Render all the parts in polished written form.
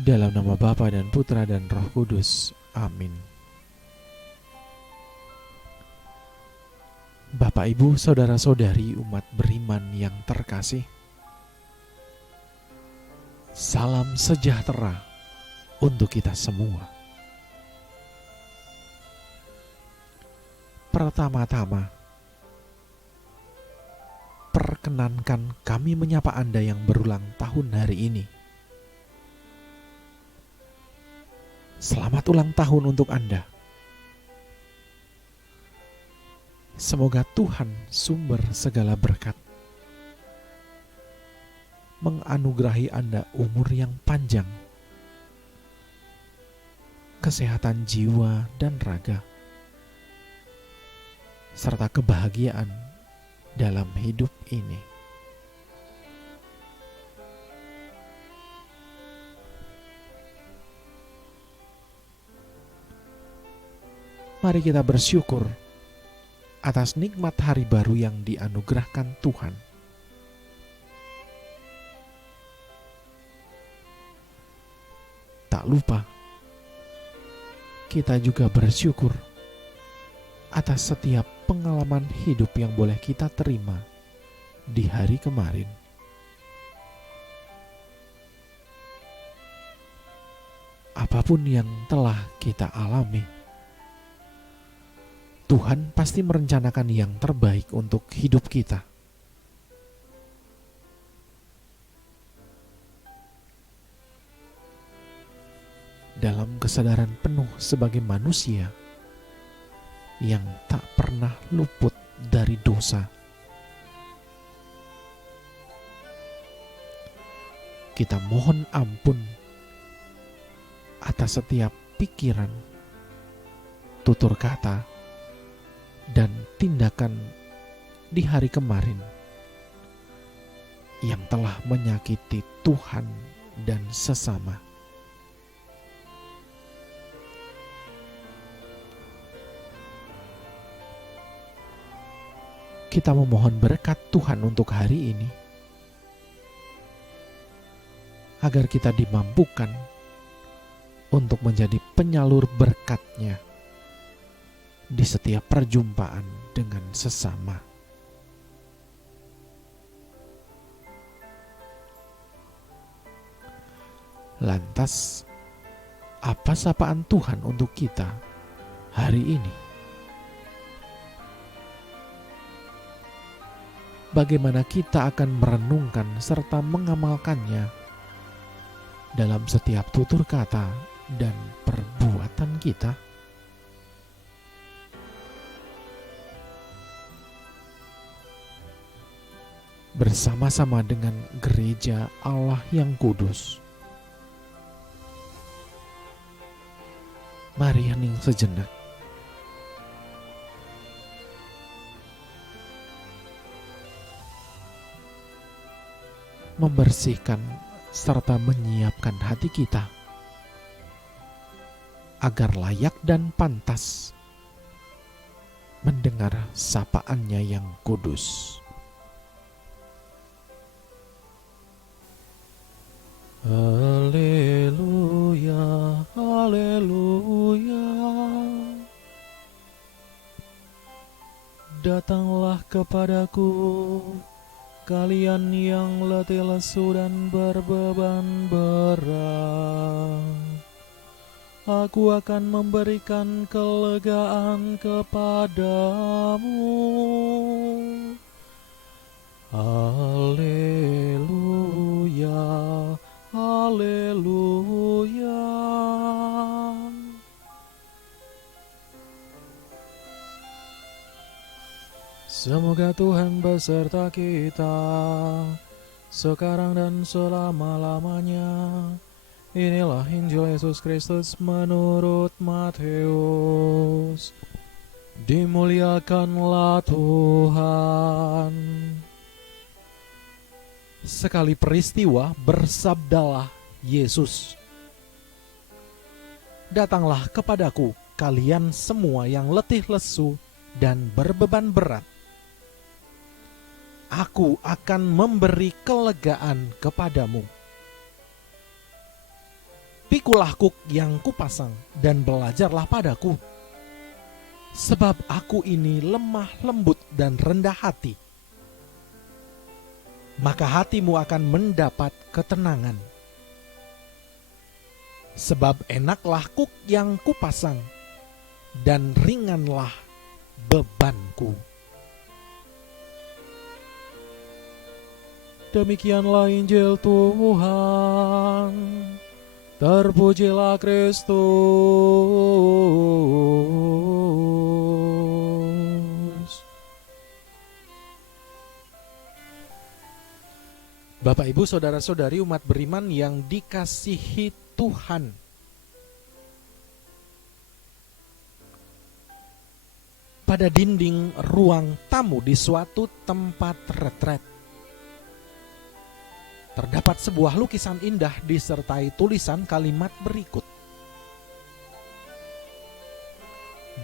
Dalam nama Bapa dan Putra dan Roh Kudus. Amin. Bapak, Ibu, saudara-saudari umat beriman yang terkasih, salam sejahtera untuk kita semua. Pertama-tama, perkenankan kami menyapa Anda yang berulang tahun hari ini. Selamat ulang tahun untuk Anda. Semoga Tuhan sumber segala berkat menganugerahi Anda umur yang panjang, kesehatan jiwa dan raga, serta kebahagiaan dalam hidup ini. Mari kita bersyukur atas nikmat hari baru yang dianugerahkan Tuhan. Tak lupa, kita juga bersyukur atas setiap pengalaman hidup yang boleh kita terima di hari kemarin. Apapun yang telah kita alami, Tuhan pasti merencanakan yang terbaik untuk hidup kita. Dalam kesadaran penuh sebagai manusia yang tak pernah luput dari dosa, kita mohon ampun atas setiap pikiran, tutur kata, dan tindakan di hari kemarin yang telah menyakiti Tuhan dan sesama. Kita memohon berkat Tuhan untuk hari ini, agar kita dimampukan untuk menjadi penyalur berkat-Nya di setiap perjumpaan dengan sesama. Lantas, apa sapaan Tuhan untuk kita hari ini? Bagaimana kita akan merenungkan serta mengamalkannya dalam setiap tutur kata dan perbuatan kita? Bersama-sama dengan gereja Allah yang kudus, mari hening sejenak. Membersihkan serta menyiapkan hati kita agar layak dan pantas mendengar sapaan-Nya yang kudus. Haleluya, haleluya. Datanglah kepadaku, kalian yang letih lesu dan berbeban berat. Aku akan memberikan kelegaan kepadamu. Haleluya, haleluya. Semoga Tuhan beserta kita sekarang dan selama-lamanya. Inilah Injil Yesus Kristus menurut Matius. Dimuliakanlah Tuhan. Sekali peristiwa bersabdalah Yesus, "Datanglah kepadaku kalian semua yang letih lesu dan berbeban berat. Aku akan memberi kelegaan kepadamu." Pikulah kuk yang kupasang dan belajarlah padaku, sebab aku ini lemah lembut dan rendah hati. Maka hatimu akan mendapat ketenangan. Sebab enaklah kuk yang kupasang dan ringanlah bebanku. Demikianlah Injil Tuhan. Terpujilah Kristus. Bapak, Ibu, saudara-saudari umat beriman yang dikasihi Tuhan. Pada dinding ruang tamu di suatu tempat retret, terdapat sebuah lukisan indah disertai tulisan kalimat berikut.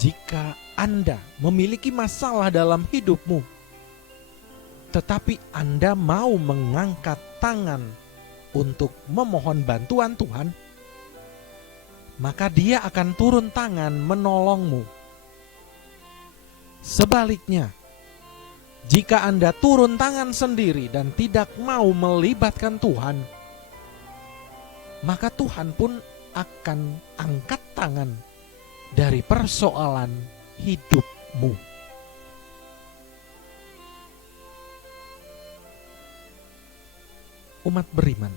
Jika Anda memiliki masalah dalam hidupmu, tetapi Anda mau mengangkat tangan untuk memohon bantuan Tuhan, maka Dia akan turun tangan menolongmu. Sebaliknya, jika Anda turun tangan sendiri dan tidak mau melibatkan Tuhan, maka Tuhan pun akan angkat tangan dari persoalan hidupmu. Umat beriman,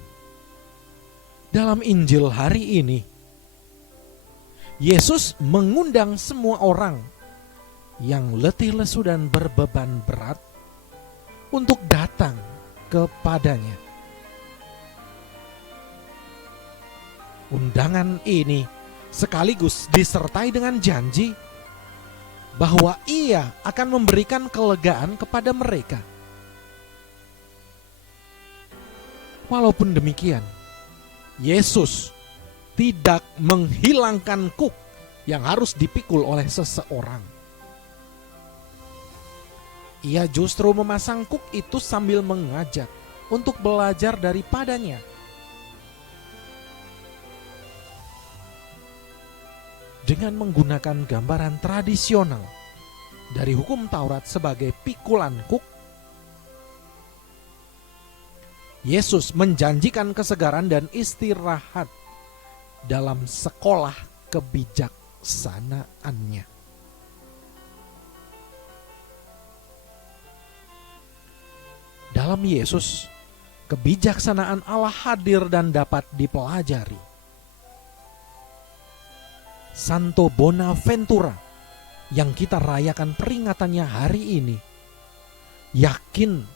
dalam Injil hari ini, Yesus mengundang semua orang yang letih lesu dan berbeban berat untuk datang kepadanya. Undangan ini sekaligus disertai dengan janji bahwa Ia akan memberikan kelegaan kepada mereka. Walaupun demikian, Yesus tidak menghilangkan kuk yang harus dipikul oleh seseorang. Ia justru memasang kuk itu sambil mengajak untuk belajar daripadanya. Dengan menggunakan gambaran tradisional dari hukum Taurat sebagai pikulan kuk, Yesus menjanjikan kesegaran dan istirahat dalam sekolah kebijaksanaannya. Dalam Yesus, kebijaksanaan Allah hadir dan dapat dipelajari. Santo Bonaventura yang kita rayakan peringatannya hari ini yakin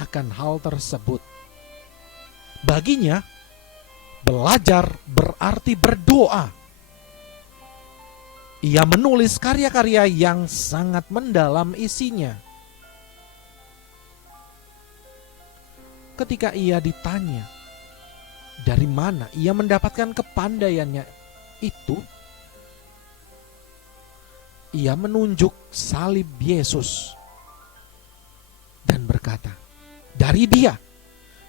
akan hal tersebut. Baginya, belajar berarti berdoa. Ia menulis karya-karya yang sangat mendalam isinya. Ketika ia ditanya dari mana ia mendapatkan kepandaiannya itu, ia menunjuk salib Yesus dan berkata, "Dari Dia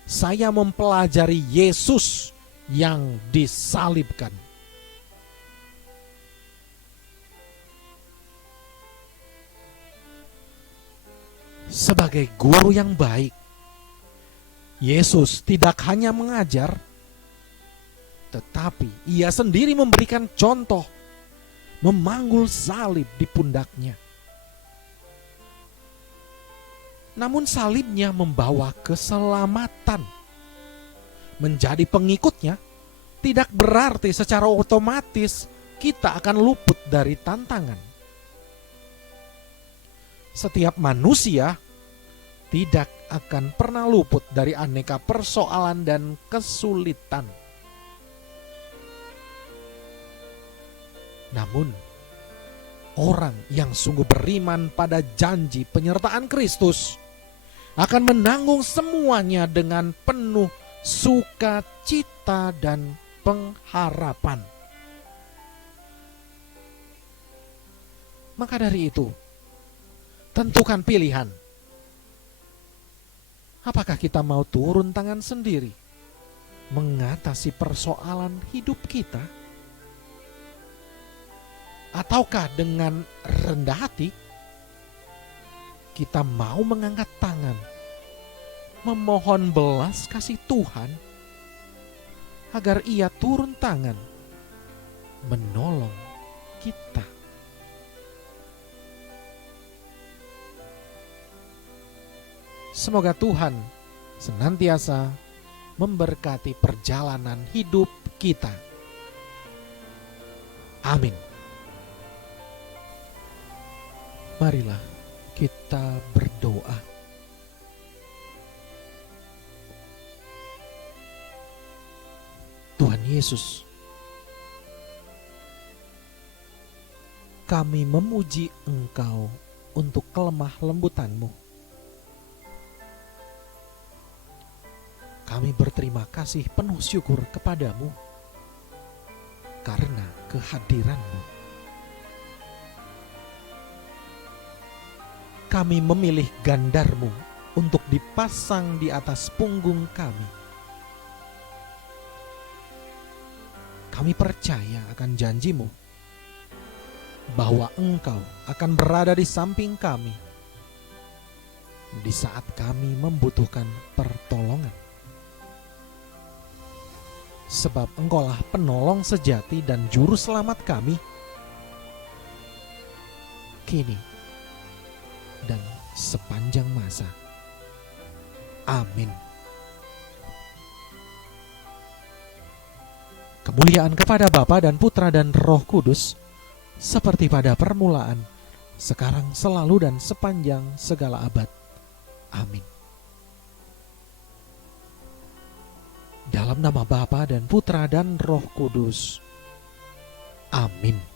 saya mempelajari Yesus yang disalibkan." Sebagai guru yang baik, Yesus tidak hanya mengajar, tetapi Ia sendiri memberikan contoh, memanggul salib di pundaknya. Namun salibnya membawa keselamatan. Menjadi pengikutnya tidak berarti secara otomatis kita akan luput dari tantangan. Setiap manusia tidak akan pernah luput dari aneka persoalan dan kesulitan. Namun, orang yang sungguh beriman pada janji penyertaan Kristus akan menanggung semuanya dengan penuh sukacita dan pengharapan. Maka dari itu, tentukan pilihan. Apakah kita mau turun tangan sendiri mengatasi persoalan hidup kita? Ataukah dengan rendah hati kita mau mengangkat tangan, memohon belas kasih Tuhan agar Ia turun tangan menolong kita? Semoga Tuhan senantiasa memberkati perjalanan hidup kita. Amin. Marilah kita berdoa. Tuhan Yesus, kami memuji Engkau untuk kelemah lembutan-Mu. Kami berterima kasih penuh syukur kepadamu karena kehadiran-Mu. Kami memilih gandar-Mu untuk dipasang di atas punggung kami. Kami percaya akan janji-Mu bahwa Engkau akan berada di samping kami di saat kami membutuhkan pertolongan. Sebab Engkaulah penolong sejati dan juru selamat kami, kini dan sepanjang masa. Amin. Kemuliaan kepada Bapa dan Putra dan Roh Kudus, seperti pada permulaan, sekarang, selalu, dan sepanjang segala abad. Amin. Dalam nama Bapa dan Putra dan Roh Kudus. Amin.